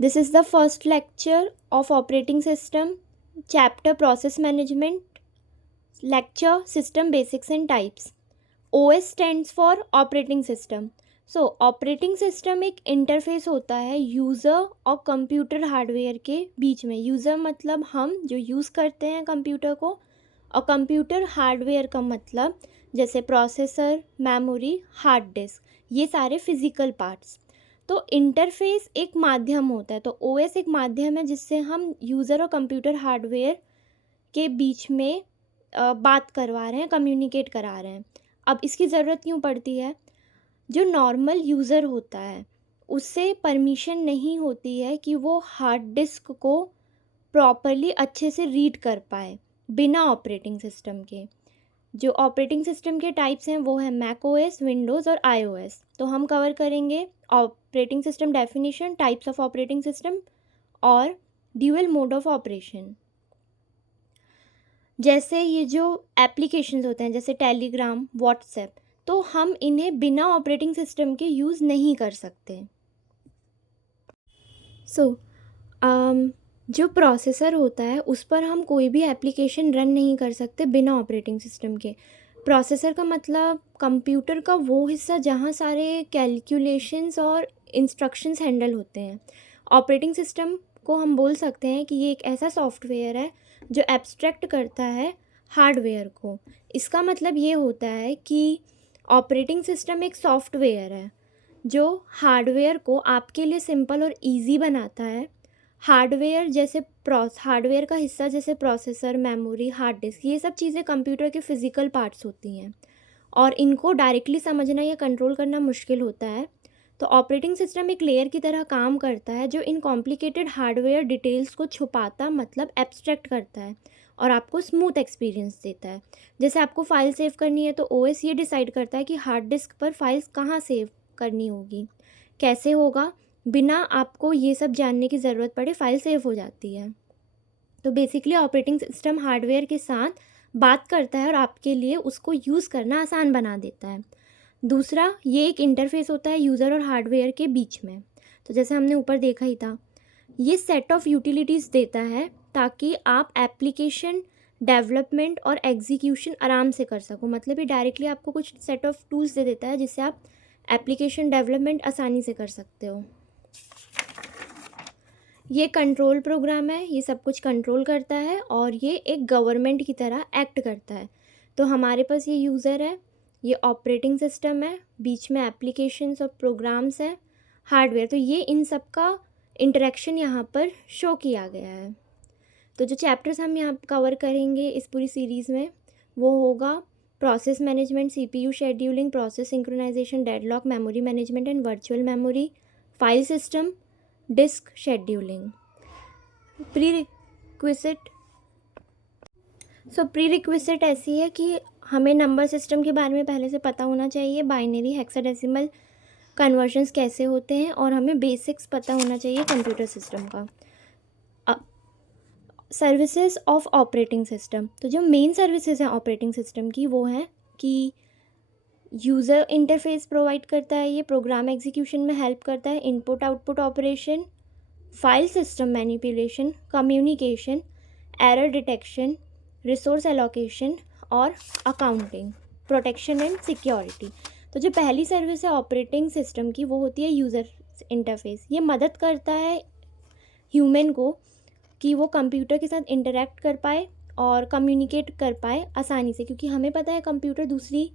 This is the first lecture of operating system, chapter process management, lecture system basics and types. OS stands for operating system. So operating system एक interface होता है user और computer hardware के बीच में. User मतलब हम जो use करते हैं कंप्यूटर को, और कंप्यूटर हार्डवेयर का मतलब जैसे प्रोसेसर, मेमोरी, हार्ड डिस्क, ये सारे फिजिकल पार्ट्स. तो इंटरफेस एक माध्यम होता है, तो ओएस एक माध्यम है जिससे हम यूज़र और कंप्यूटर हार्डवेयर के बीच में बात करवा रहे हैं, कम्युनिकेट करा रहे हैं. अब इसकी ज़रूरत क्यों पड़ती है? जो नॉर्मल यूज़र होता है उससे परमिशन नहीं होती है कि वो हार्ड डिस्क को प्रॉपरली अच्छे से रीड कर पाए बिना ऑपरेटिंग सिस्टम के. जो ऑपरेटिंग सिस्टम के टाइप्स हैं वो है मैक ओएस, विंडोज़ और आईओएस. तो हम कवर करेंगे operating system definition, types of operating system और ड्यूअल मोड ऑफ ऑपरेशन. जैसे ये जो एप्लीकेशंस होते हैं जैसे टेलीग्राम, व्हाट्सएप, तो हम इन्हें बिना ऑपरेटिंग सिस्टम के यूज़ नहीं कर सकते. सो जो प्रोसेसर होता है उस पर हम कोई भी एप्लीकेशन रन नहीं कर सकते बिना ऑपरेटिंग सिस्टम के. प्रोसेसर का मतलब कंप्यूटर का वो हिस्सा जहाँ सारे कैलकुलेशंस और इंस्ट्रक्शंस हैंडल होते हैं. ऑपरेटिंग सिस्टम को हम बोल सकते हैं कि ये एक ऐसा सॉफ्टवेयर है जो एब्स्ट्रैक्ट करता है हार्डवेयर को. इसका मतलब ये होता है कि ऑपरेटिंग सिस्टम एक सॉफ्टवेयर है जो हार्डवेयर को आपके लिए सिंपल और इजी बनाता है. हार्डवेयर का हिस्सा जैसे प्रोसेसर, मेमोरी, हार्ड डिस्क, ये सब चीज़ें कंप्यूटर के फिज़िकल पार्ट्स होती हैं और इनको डायरेक्टली समझना या कंट्रोल करना मुश्किल होता है. तो ऑपरेटिंग सिस्टम एक लेयर की तरह काम करता है जो इन कॉम्प्लिकेटेड हार्डवेयर डिटेल्स को छुपाता, मतलब एब्स्ट्रैक्ट करता है और आपको स्मूथ एक्सपीरियंस देता है. जैसे आपको फ़ाइल सेव करनी है तो ओएस ये डिसाइड करता है कि हार्ड डिस्क पर फाइल्स कहाँ सेव करनी होगी. कैसे होगा? बिना आपको ये सब जानने की ज़रूरत पड़े फ़ाइल सेव हो जाती है. तो बेसिकली ऑपरेटिंग सिस्टम हार्डवेयर के साथ बात करता है और आपके लिए उसको यूज़ करना आसान बना देता है. दूसरा, ये एक इंटरफेस होता है यूज़र और हार्डवेयर के बीच में. तो जैसे हमने ऊपर देखा ही था, ये सेट ऑफ यूटिलिटीज़ देता है ताकि आप एप्लीकेशन डेवलपमेंट और एग्जीक्यूशन आराम से कर सको. मतलब ये डायरेक्टली आपको कुछ सेट ऑफ टूल्स दे देता है जिससे आप एप्लीकेशन डेवलपमेंट आसानी से कर सकते हो. ये कंट्रोल प्रोग्राम है, ये सब कुछ कंट्रोल करता है और ये एक गवर्नमेंट की तरह एक्ट करता है. तो हमारे पास ये यूज़र है, ये ऑपरेटिंग सिस्टम है, बीच में एप्लीकेशंस और प्रोग्राम्स हैं, हार्डवेयर. तो ये इन सब का इंटरेक्शन यहाँ पर शो किया गया है. तो जो चैप्टर्स हम यहाँ कवर करेंगे इस पूरी सीरीज़ में वो होगा process management, CPU scheduling, process synchronisation, deadlock, memory management and virtual memory, file system, disk scheduling. Prerequisite. Prerequisite ऐसी है कि हमें नंबर सिस्टम के बारे में पहले से पता होना चाहिए, बाइनरी, हेक्साडेसिमल कन्वर्जन्स कैसे होते हैं, और हमें बेसिक्स पता होना चाहिए कंप्यूटर सिस्टम का. Services of operating system. तो जो मेन सर्विसेज हैं ऑपरेटिंग सिस्टम की वो हैं कि यूज़र इंटरफेस प्रोवाइड करता है, ये प्रोग्राम एग्जीक्यूशन में हेल्प करता है, input output operation, file system manipulation, communication, error detection, resource allocation और अकाउंटिंग, प्रोटेक्शन एंड सिक्योरिटी. तो जो पहली सर्विस है ऑपरेटिंग सिस्टम की वो होती है यूज़र इंटरफेस. ये मदद करता है ह्यूमन को कि वो कंप्यूटर के साथ इंटरेक्ट कर पाए और कम्युनिकेट कर पाए आसानी से, क्योंकि हमें पता है कंप्यूटर दूसरी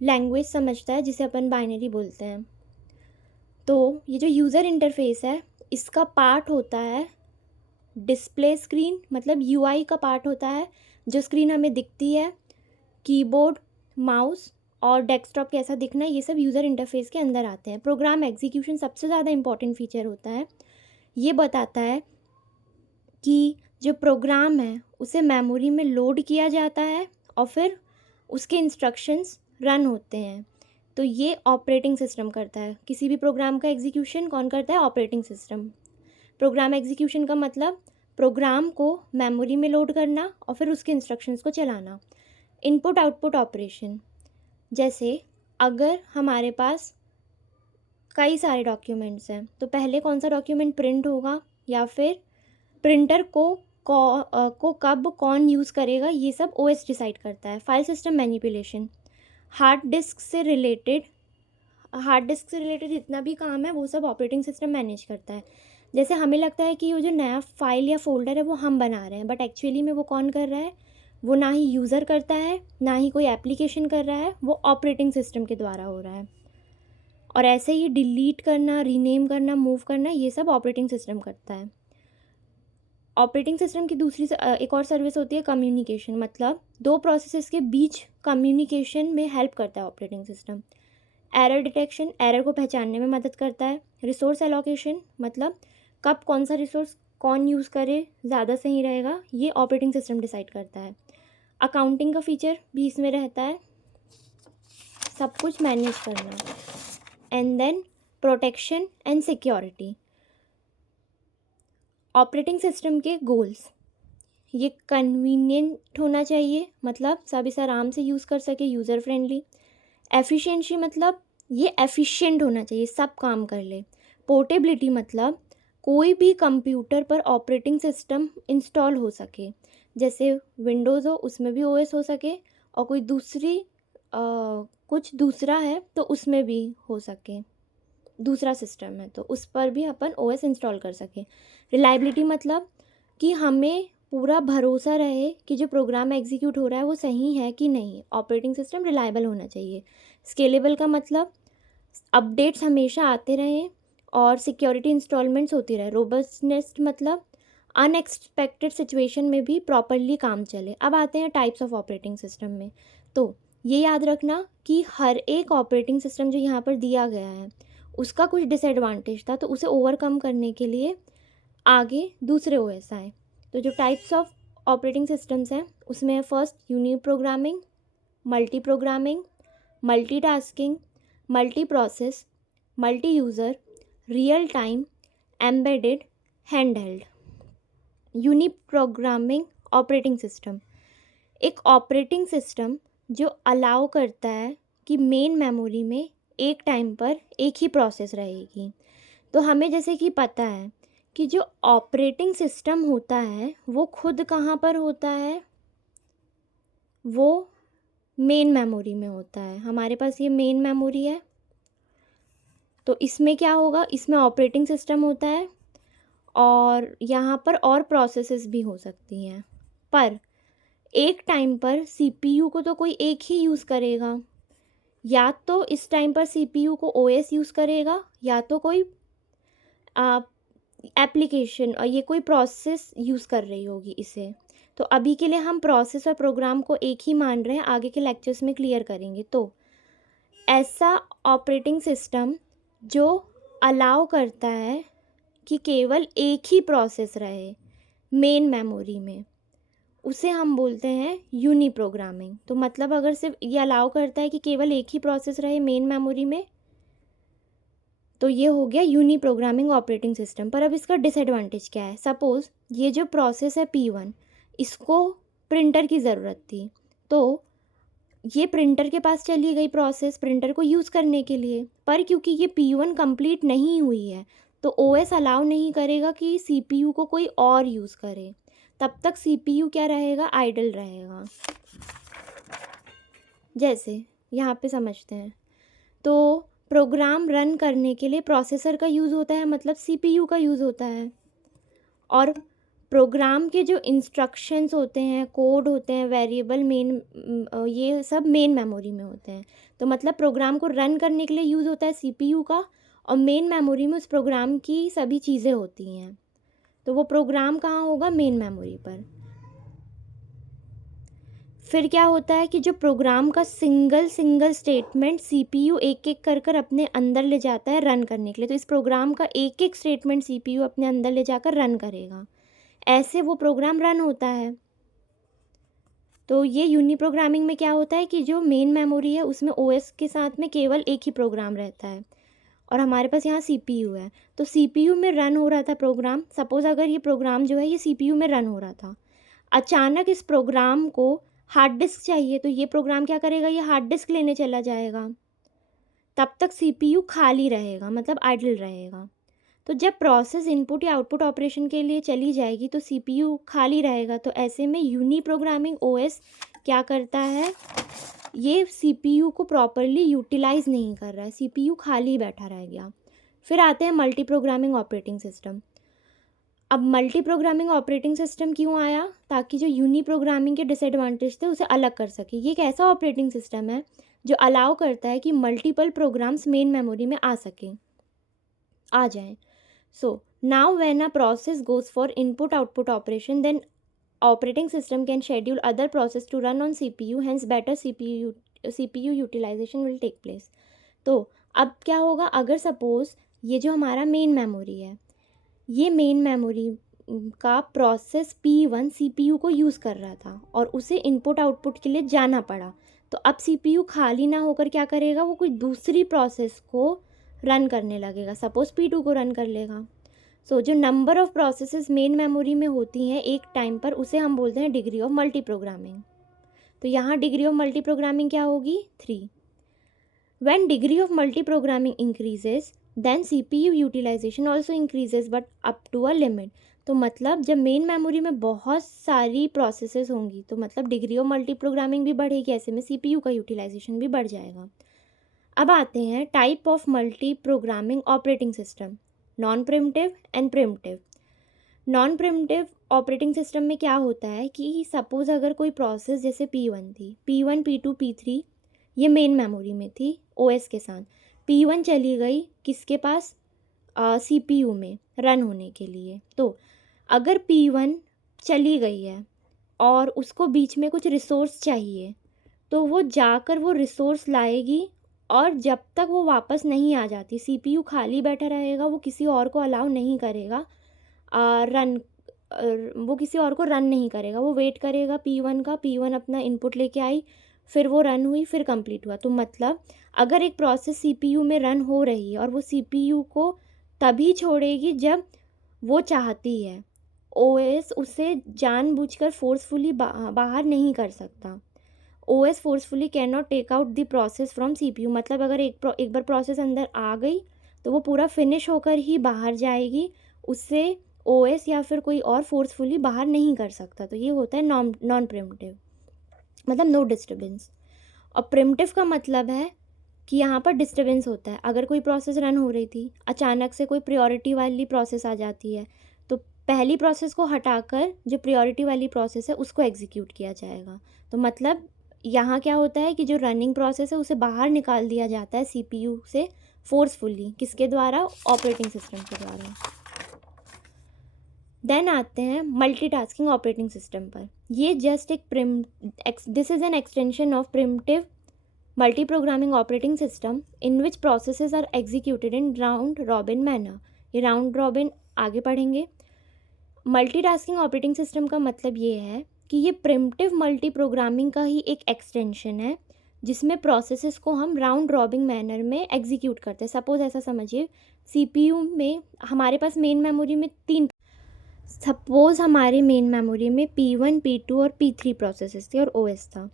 लैंग्वेज समझता है जिसे अपन बाइनरी बोलते हैं. तो ये जो यूज़र इंटरफेस है इसका पार्ट होता है डिस्प्ले स्क्रीन, मतलब यूआई का पार्ट होता है. जो स्क्रीन हमें दिखती है, कीबोर्ड, माउस और डेस्कटॉप कैसा दिखना है, ये सब यूज़र इंटरफेस के अंदर आते हैं. प्रोग्राम एग्जीक्यूशन सबसे ज़्यादा इंपॉर्टेंट फीचर होता है. ये बताता है कि जो प्रोग्राम है उसे मेमोरी में लोड किया जाता है और फिर उसके इंस्ट्रक्शंस रन होते हैं. तो ये ऑपरेटिंग सिस्टम करता है. किसी भी प्रोग्राम का एग्जीक्यूशन कौन करता है? Operating system. प्रोग्राम एग्जीक्यूशन का मतलब प्रोग्राम को मेमोरी में लोड करना और फिर उसके इंस्ट्रक्शंस को चलाना. इनपुट आउटपुट ऑपरेशन, जैसे अगर हमारे पास कई सारे डॉक्यूमेंट्स हैं, तो पहले कौन सा डॉक्यूमेंट प्रिंट होगा या फिर प्रिंटर को कब कौन यूज़ करेगा, ये सब ओएस डिसाइड करता है। File system manipulation, hard disk से रिलेटेड जितना भी काम है वो सब ऑपरेटिंग सिस्टम मैनेज करता है। जैसे हमें लगता है कि वो जो नया फाइल या फोल्डर है वो हम बना रहे हैं, बट एक्चुअली में वो कौन कर रहा है, वो ना ही यूज़र करता है ना ही कोई एप्लीकेशन कर रहा है, वो ऑपरेटिंग सिस्टम के द्वारा हो रहा है। और ऐसे ही डिलीट करना, रीनेम करना, मूव करना, ये सब ऑपरेटिंग सिस्टम करता है। ऑपरेटिंग सिस्टम की दूसरी एक और सर्विस होती है कम्युनिकेशन, मतलब दो प्रोसेसेस के बीच कम्युनिकेशन में हेल्प करता है operating system. Error detection, error को पहचानने में मदद करता है। रिसोर्स एलोकेशन, मतलब कब कौन सा रिसोर्स कौन यूज़ करे ज़्यादा सही रहेगा, ये ऑपरेटिंग सिस्टम डिसाइड करता है। अकाउंटिंग का फीचर भी इसमें रहता है, सब कुछ मैनेज करना। And then protection and security. Operating system के गोल्स, ये कन्वीनियंट होना चाहिए, मतलब सब इसे आराम से यूज़ कर सके, यूज़र फ्रेंडली। एफिशिएंसी, मतलब ये एफिशिएंट होना चाहिए, सब काम कर ले। पोर्टेबिलिटी, मतलब कोई भी कंप्यूटर पर ऑपरेटिंग सिस्टम इंस्टॉल हो सके, जैसे विंडोज़ हो उसमें भी ओएस हो सके, और कोई कुछ दूसरा है तो उसमें भी हो सके, दूसरा सिस्टम है तो उस पर भी अपन ओएस इंस्टॉल कर सके। रिलायबिलिटी, मतलब कि हमें पूरा भरोसा रहे कि जो प्रोग्राम एग्जीक्यूट हो रहा है वो सही है कि नहीं, ऑपरेटिंग सिस्टम रिलायबल होना चाहिए। स्केलेबल का मतलब अपडेट्स हमेशा आते रहें और सिक्योरिटी इंस्टॉलमेंट्स होती रहे। रोबस्टनेस, मतलब अनएक्सपेक्टेड सिचुएशन में भी प्रॉपरली काम चले। अब आते हैं टाइप्स ऑफ ऑपरेटिंग सिस्टम में, तो ये याद रखना कि हर एक ऑपरेटिंग सिस्टम जो यहाँ पर दिया गया है उसका कुछ डिसएडवांटेज था, तो उसे ओवरकम करने के लिए आगे दूसरे ओएस आए। तो जो टाइप्स ऑफ ऑपरेटिंग सिस्टम्स हैं उसमें है first uniprogramming, multiprogramming, multitasking, multiprocess, multiuser, real time, embedded, handheld. Uniprogramming operating system, एक ऑपरेटिंग सिस्टम जो अलाउ करता है कि मेन मेमोरी में एक टाइम पर एक ही प्रोसेस रहेगी। तो हमें जैसे कि पता है कि जो ऑपरेटिंग सिस्टम होता है वो खुद कहाँ पर होता है, वो मेन मेमोरी में होता है। हमारे पास ये मेन मेमोरी है, तो इसमें क्या होगा, इसमें ऑपरेटिंग सिस्टम होता है और यहाँ पर और प्रोसेसेस भी हो सकती हैं, पर एक टाइम पर सीपीयू को तो कोई एक ही यूज़ करेगा, या तो इस टाइम पर सीपीयू को ओएस यूज़ करेगा या तो कोई एप्लीकेशन और ये कोई प्रोसेस यूज़ कर रही होगी इसे। तो अभी के लिए हम प्रोसेस और प्रोग्राम को एक ही मान रहे हैं, आगे के लेक्चर्स में क्लियर करेंगे। तो ऐसा ऑपरेटिंग सिस्टम जो अलाउ करता है कि केवल एक ही प्रोसेस रहे मेन मेमोरी में, उसे हम बोलते हैं यूनि प्रोग्रामिंग। तो मतलब अगर सिर्फ ये अलाउ करता है कि केवल एक ही प्रोसेस रहे मेन मेमोरी में, तो ये हो गया यूनि प्रोग्रामिंग ऑपरेटिंग सिस्टम। पर अब इसका डिसएडवांटेज क्या है, सपोज़ ये जो प्रोसेस है P1, इसको प्रिंटर की ज़रूरत थी, तो ये प्रिंटर के पास चली गई प्रोसेस प्रिंटर को यूज़ करने के लिए, पर क्योंकि ये P1 कंप्लीट नहीं हुई है तो ओएस अलाउ नहीं करेगा कि सीपीयू को कोई और यूज़ करे, तब तक सीपीयू क्या रहेगा, आइडल रहेगा। जैसे यहाँ पे समझते हैं, तो प्रोग्राम रन करने के लिए प्रोसेसर का यूज़ होता है, मतलब सीपीयू का यूज़ होता है, और प्रोग्राम के जो इंस्ट्रक्शंस होते हैं, कोड होते हैं, वेरिएबल ये सब मेन मेमोरी में होते हैं। तो मतलब प्रोग्राम को रन करने के लिए यूज़ होता है सीपीयू का, और मेन मेमोरी में उस प्रोग्राम की सभी चीज़ें होती हैं। तो वो प्रोग्राम कहाँ होगा, मेन मेमोरी पर। फिर क्या होता है कि जो प्रोग्राम का सिंगल स्टेटमेंट सीपीयू एक एक कर अपने अंदर ले जाता है रन करने के लिए, तो इस प्रोग्राम का एक एक स्टेटमेंट सीपीयू अपने अंदर ले जाकर रन करेगा, ऐसे वो प्रोग्राम रन होता है। तो ये यूनि प्रोग्रामिंग में क्या होता है कि जो मेन मेमोरी है उसमें ओएस के साथ में केवल एक ही प्रोग्राम रहता है, और हमारे पास यहाँ सीपीयू है, तो सीपीयू में रन हो रहा था प्रोग्राम। सपोज़ अगर ये प्रोग्राम जो है ये सीपीयू में रन हो रहा था, अचानक इस प्रोग्राम को हार्ड डिस्क चाहिए, तो ये प्रोग्राम क्या करेगा, ये हार्ड डिस्क लेने चला जाएगा। तब तक CPU खाली रहेगा, मतलब आइडल रहेगा। तो जब प्रोसेस इनपुट या आउटपुट ऑपरेशन के लिए चली जाएगी तो CPU खाली रहेगा। तो ऐसे में यूनी प्रोग्रामिंग OS क्या करता है, ये CPU को प्रॉपरली यूटिलाइज नहीं कर रहा है, CPU खाली बैठा रह गया। फिर आते हैं मल्टी प्रोग्रामिंग ऑपरेटिंग सिस्टम। अब मल्टी प्रोग्रामिंग ऑपरेटिंग सिस्टम क्यों आया, ताकि जो यूनी प्रोग्रामिंग के डिसएडवांटेज थे उसे अलग कर सके। ये एक ऐसा ऑपरेटिंग सिस्टम है जो अलाउ करता है कि मल्टीपल प्रोग्राम्स मेन मेमोरी में आ जाएं। So now when a process goes for input output operation, then operating system can schedule other process to run on CPU, hence better CPU utilization will take place. तो अब क्या होगा, अगर suppose ये जो हमारा मेन मेमोरी है, ये मेन मेमोरी का प्रोसेस P1 CPU को यूज़ कर रहा था और उसे इनपुट आउटपुट के लिए जाना पड़ा, तो अब CPU खाली ना होकर क्या करेगा, वो कोई दूसरी प्रोसेस को रन करने लगेगा। सपोज P2 को रन कर लेगा। सो जो number of processes main memory में होती हैं एक टाइम पर, उसे हम बोलते हैं डिग्री ऑफ मल्टी प्रोग्रामिंग। तो यहाँ डिग्री ऑफ मल्टी प्रोग्रामिंग क्या होगी, 3। When degree of multiprogramming increases then CPU utilisation also increases but up to a limit. तो मतलब जब मेन मेमोरी में बहुत सारी प्रोसेसेस होंगी तो मतलब डिग्री ऑफ मल्टी प्रोग्रामिंग भी बढ़ेगी, ऐसे में CPU का यूटिलाइजेशन भी बढ़ जाएगा। अब आते हैं type of multi programming operating system, non primitive and primitive. Non primitive operating system में क्या होता है कि सपोज़ अगर कोई प्रोसेस जैसे P1 थी, P1 P2 P3 ये मेन मेमोरी में थी OS के साथ। P1 चली गई किसके पास, CPU में रन होने के लिए। तो अगर P1 चली गई है और उसको बीच में कुछ रिसोर्स चाहिए, तो वो जाकर वो रिसोर्स लाएगी और जब तक वो वापस नहीं आ जाती CPU खाली बैठा रहेगा, वो किसी और को अलाउ नहीं करेगा रन, वो किसी और को रन नहीं करेगा, वो वेट करेगा P1 का। P1 अपना इनपुट लेके आई, फिर वो रन हुई, फिर कंप्लीट हुआ। तो मतलब अगर एक प्रोसेस CPU में रन हो रही है और वो CPU को तभी छोड़ेगी जब वो चाहती है, OS उसे जानबूझकर फोर्सफुली बाहर नहीं कर सकता। OS forcefully can not take out the process from CPU। मतलब अगर एक बार प्रोसेस अंदर आ गई तो वो पूरा फिनिश होकर ही बाहर जाएगी, उससे OS या फिर कोई और फोर्सफुली बाहर नहीं कर सकता। तो ये होता है नॉन प्रिमिटिव, मतलब नो डिस्टर्बेंस। और प्रिमिटिव का मतलब है कि यहाँ पर डिस्टर्बेंस होता है। अगर कोई प्रोसेस रन हो रही थी, अचानक से कोई प्रायोरिटी वाली प्रोसेस आ जाती है, तो पहली प्रोसेस को हटाकर जो प्रायोरिटी वाली प्रोसेस है उसको एग्जीक्यूट किया जाएगा। तो मतलब यहाँ क्या होता है कि जो रनिंग प्रोसेस है उसे बाहर निकाल दिया जाता है CPU से फोर्सफुली, किसके द्वारा, ऑपरेटिंग सिस्टम के द्वारा। देन आते हैं मल्टीटास्किंग ऑपरेटिंग सिस्टम पर। ये just this is an extension of primitive multi programming operating system in which processes are executed in round robin manner. ये राउंड रॉबिन आगे पढ़ेंगे। मल्टीटास्किंग ऑपरेटिंग सिस्टम का मतलब ये है कि ये प्रिमिटिव मल्टी प्रोग्रामिंग का ही एक एक्सटेंशन है, जिसमें प्रोसेसेस को हम राउंड रॉबिन मैनर में एग्जीक्यूट करते हैं। सपोज ऐसा समझिए, CPU में हमारे पास मेन मेमोरी में सपोज़ हमारे मेन मेमोरी में P1 P2 और P3 प्रोसेसेस थी और OS था।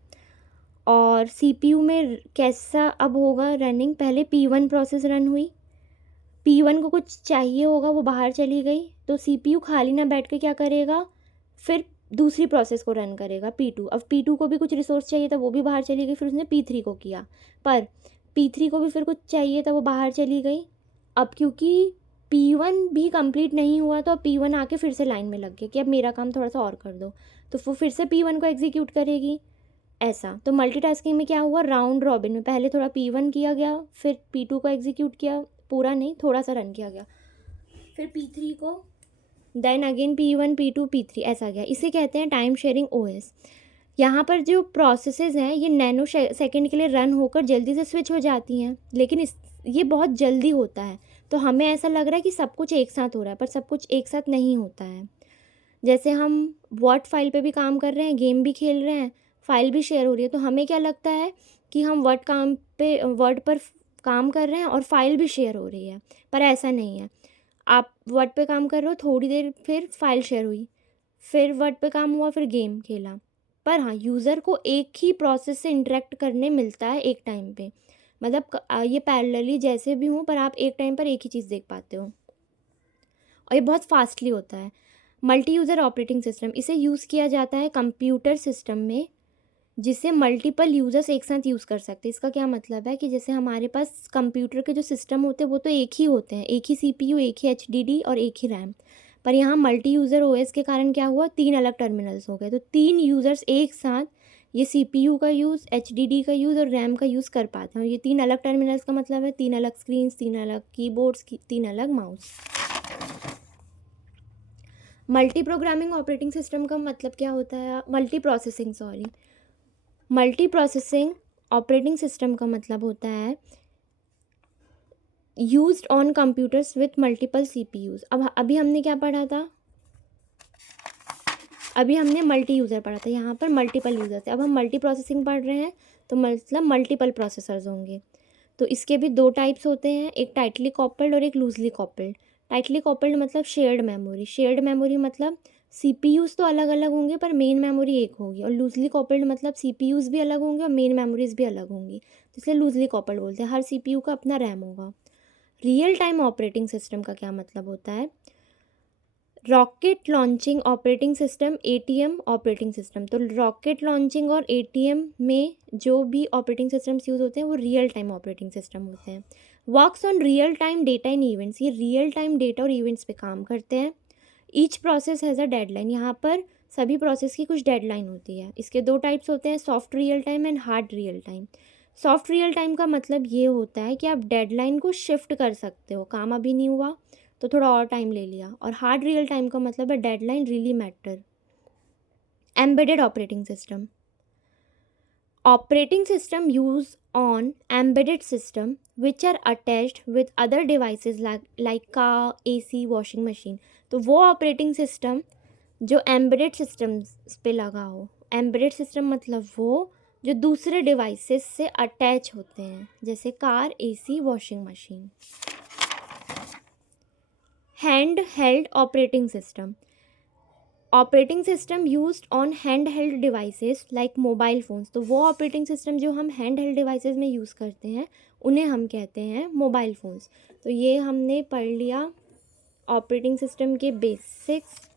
और CPU में कैसा अब होगा रनिंग, पहले P1 प्रोसेस रन हुई, P1 को कुछ चाहिए होगा, वो बाहर चली गई, तो CPU खाली ना बैठ के क्या करेगा, फिर दूसरी प्रोसेस को रन करेगा P2। अब P2 को भी कुछ रिसोर्स चाहिए था, वो भी बाहर चली गई, फिर उसने P3 को किया, पर P3 को भी फिर कुछ चाहिए था, वो बाहर चली गई। अब क्योंकि P1 भी कंप्लीट नहीं हुआ तो अब P1 आके फिर से लाइन में लग गया कि अब मेरा काम थोड़ा सा और कर दो, तो वो फिर से P1 को एग्जीक्यूट करेगी, ऐसा। तो मल्टीटास्किंग में क्या हुआ, राउंड रॉबिन में पहले थोड़ा P1 किया गया, फिर P2 को एग्जीक्यूट किया, पूरा नहीं थोड़ा सा रन किया गया, फिर P3 को, then again P1 P2 P3, ऐसा गया। इसे कहते हैं टाइम शेयरिंग OS। यहाँ पर जो प्रोसेसेस हैं ये नैनो सेकेंड के लिए रन होकर जल्दी से स्विच हो जाती हैं, लेकिन ये बहुत जल्दी होता है, तो हमें ऐसा लग रहा है कि सब कुछ एक साथ हो रहा है, पर सब कुछ एक साथ नहीं होता है। जैसे हम वर्ड फाइल पे भी काम कर रहे हैं, गेम भी खेल रहे हैं, फाइल भी शेयर हो रही है, तो हमें क्या लगता है कि हम वर्ड पर काम कर रहे हैं और फाइल भी शेयर हो रही है, पर ऐसा नहीं है। आप वर्ड पे काम कर रहे हो, थोड़ी देर फिर फाइल शेयर हुई, फिर वर्ड पे काम हुआ, फिर गेम खेला, पर हाँ यूज़र को एक ही प्रोसेस से इंटरेक्ट करने मिलता है एक टाइम पे। मतलब ये पैरेलली जैसे भी हों पर आप एक टाइम पर एक ही चीज़ देख पाते हो, और ये बहुत फास्टली होता है। मल्टी यूज़र ऑपरेटिंग सिस्टम, इसे यूज़ किया जाता है कंप्यूटर सिस्टम में जिसे मल्टीपल यूज़र्स एक साथ यूज़ कर सकते हैं। इसका क्या मतलब है कि जैसे हमारे पास कंप्यूटर के जो सिस्टम होते हैं वो तो एक ही होते हैं, एक ही सीपीयू, एक ही एचडीडी और एक ही रैम। पर यहाँ मल्टी यूज़र ओएस के कारण क्या हुआ, 3 अलग टर्मिनल्स हो गए। तो 3 यूज़र्स एक साथ ये सीपीयू का यूज़, एचडीडी का यूज़ और रैम का यूज़ कर पाते हैं। और ये 3 अलग टर्मिनल्स का मतलब है 3 अलग स्क्रीन्स, 3 अलग कीबोर्ड्स, 3 अलग mouse. Multi programming operating system का मतलब क्या होता है, मल्टी प्रोसेसिंग ऑपरेटिंग सिस्टम का मतलब होता है used on computers with multiple CPUs. अब अभी हमने क्या पढ़ा था, अभी हमने मल्टी यूज़र पढ़ा था, यहाँ पर मल्टीपल यूज़र थे। अब हम मल्टी प्रोसेसिंग पढ़ रहे हैं तो मतलब मल्टीपल प्रोसेसर्स होंगे। तो इसके भी 2 टाइप्स होते हैं, एक टाइटली कॉपल्ड और एक लूजली कॉपल्ड। टाइटली कॉपल्ड मतलब शेयर्ड मेमोरी मतलब सीपीयूज़ तो अलग अलग होंगे पर मेन मेमोरी एक होगी, और लूजली कॉपल्ड मतलब सीपीयूज़ भी अलग होंगे और मेन मेमोरीज भी अलग होंगी, तो इसलिए लूजली कॉपल्ड बोलते हैं। हर सीपीयू का अपना रैम होगा। रियल टाइम ऑपरेटिंग सिस्टम का क्या मतलब होता है, rocket launching operating system, ATM operating system. तो रॉकेट लॉन्चिंग और एटीएम में जो भी ऑपरेटिंग सिस्टम्स यूज़ होते हैं वो रियल टाइम ऑपरेटिंग सिस्टम होते हैं। Works on real time data in events, ये रियल टाइम डेटा और इवेंट्स पे काम करते हैं। Each process has a deadline, यहाँ पर सभी प्रोसेस की कुछ डेडलाइन होती है। इसके 2 टाइप्स होते हैं, soft real time and hard real time. Soft real time का मतलब ये होता है कि आप डेडलाइन को शिफ्ट कर सकते हो, काम अभी नहीं हुआ तो थोड़ा और टाइम ले लिया। और हार्ड रियल टाइम का मतलब है deadline really matter. Embedded operating system, operating system use on embedded system which are attached with other devices like car, AC, washing machine. तो वो ऑपरेटिंग सिस्टम जो एम्बेडेड सिस्टम्स पे लगा हो। एम्बेडेड सिस्टम मतलब वो जो दूसरे डिवाइसेस से अटैच होते हैं, जैसे car, AC, washing machine. Hand held operating system, operating system used on hand held devices like mobile phones. तो वो ऑपरेटिंग सिस्टम जो हम हैंड हेल्ड डिवाइसेस में यूज़ करते हैं उन्हें हम कहते हैं मोबाइल फ़ोन्स। तो ये हमने पढ़ लिया ऑपरेटिंग सिस्टम के बेसिक्स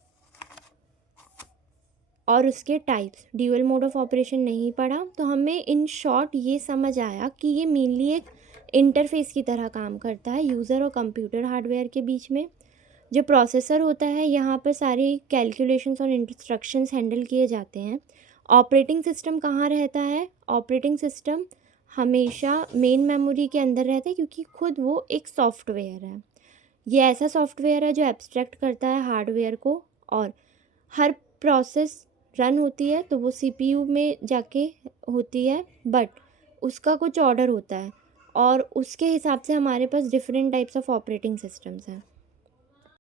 और उसके types. Dual mode of operation नहीं पढ़ा, तो हमें इन शॉर्ट ये समझ आया कि ये मेनली एक इंटरफेस की तरह काम करता है यूज़र और कंप्यूटर हार्डवेयर के बीच में। जो प्रोसेसर होता है यहाँ पर सारी कैलकुलेशंस और इंस्ट्रक्शंस हैंडल किए जाते हैं। ऑपरेटिंग सिस्टम कहाँ रहता है, ऑपरेटिंग सिस्टम हमेशा मेन मेमोरी के अंदर रहता है क्योंकि खुद वो एक सॉफ्टवेयर है। ये ऐसा सॉफ्टवेयर है जो एब्स्ट्रैक्ट करता है हार्डवेयर को, और हर प्रोसेस रन होती है तो वो सीपीयू में जाके होती है, बट उसका कुछ ऑर्डर होता है और उसके हिसाब से हमारे पास different types of operating systems हैं।